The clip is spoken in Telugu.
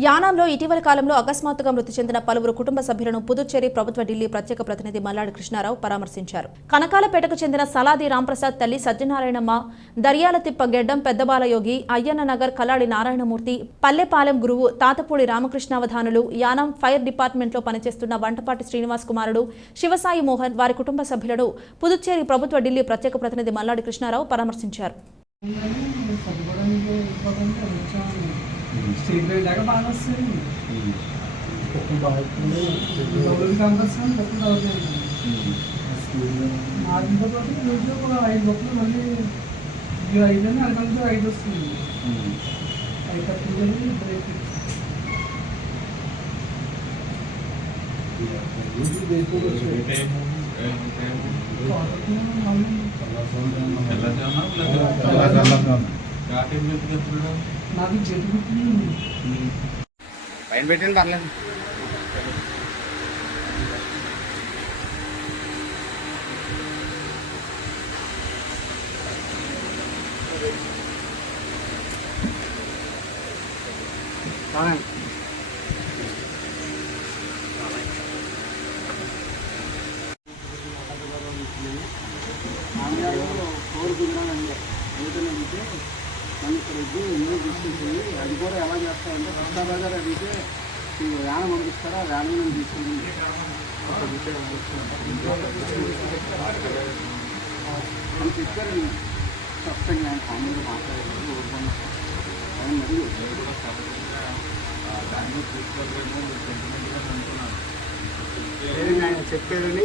యానాంలో ఇటీవల కాలంలో అకస్మాత్తుగా మృతి చెందిన పలువురు కుటుంబ సభ్యులను పుదుచ్చేరి ప్రభుత్వ ఢిల్లీ ప్రత్యేక ప్రతినిధి మల్లాడి కృష్ణారావు పరామర్శించారు. కనకాలపేటకు చెందిన సలాది రాంప్రసాద్ తల్లి సత్యనారాయణమ్మ దర్యాలతిప్ప గెడ్డం పెద్దబాలయోగి అయ్యన్న నగర్ కలాడి నారాయణమూర్తి పల్లెపాలెం గురువు తాతపూడి రామకృష్ణావధానులు యానాం ఫైర్ డిపార్ట్మెంట్లో పనిచేస్తున్న వంటపాటి శ్రీనివాస్ కుమారుడు శివసాయి మోహన్ వారి కుటుంబ సభ్యులను పుదుచ్చేరి ప్రభుత్వ ఢిల్లీ ప్రత్యేక ప్రతినిధి మల్లాడి కృష్ణారావు పరామర్శించారు. లైట్ దాకా బాగా వస్తుంది డబ్బులు కంపల్సరీ బొక్కలు అవుతాయి మాదితో పాటు రోజు ఒక ఐదు బొక్కలు మళ్ళీ ఇది ఐదు అని అరగంటతో ఐదు వస్తుంది ఐదు బ్రేక్ నాకు చెట్టు పైన పెట్టండి పర్లేదు మామగారు కోరుకున్నానండి అందుకనంటే మనకి ఇక్కడ వచ్చి అది కూడా ఎలా చేస్తారంటే కష్టాబాజార్ అడిగితే ఈ వ్యానం పంపిస్తారా వ్యానం నుంచి తీసుకుని అని చెప్పారండి స్పష్టంగా ఆయన కామెంట్ మాట్లాడారు ఊరుకున్నా కానీ మరి ఆయన చెప్పారని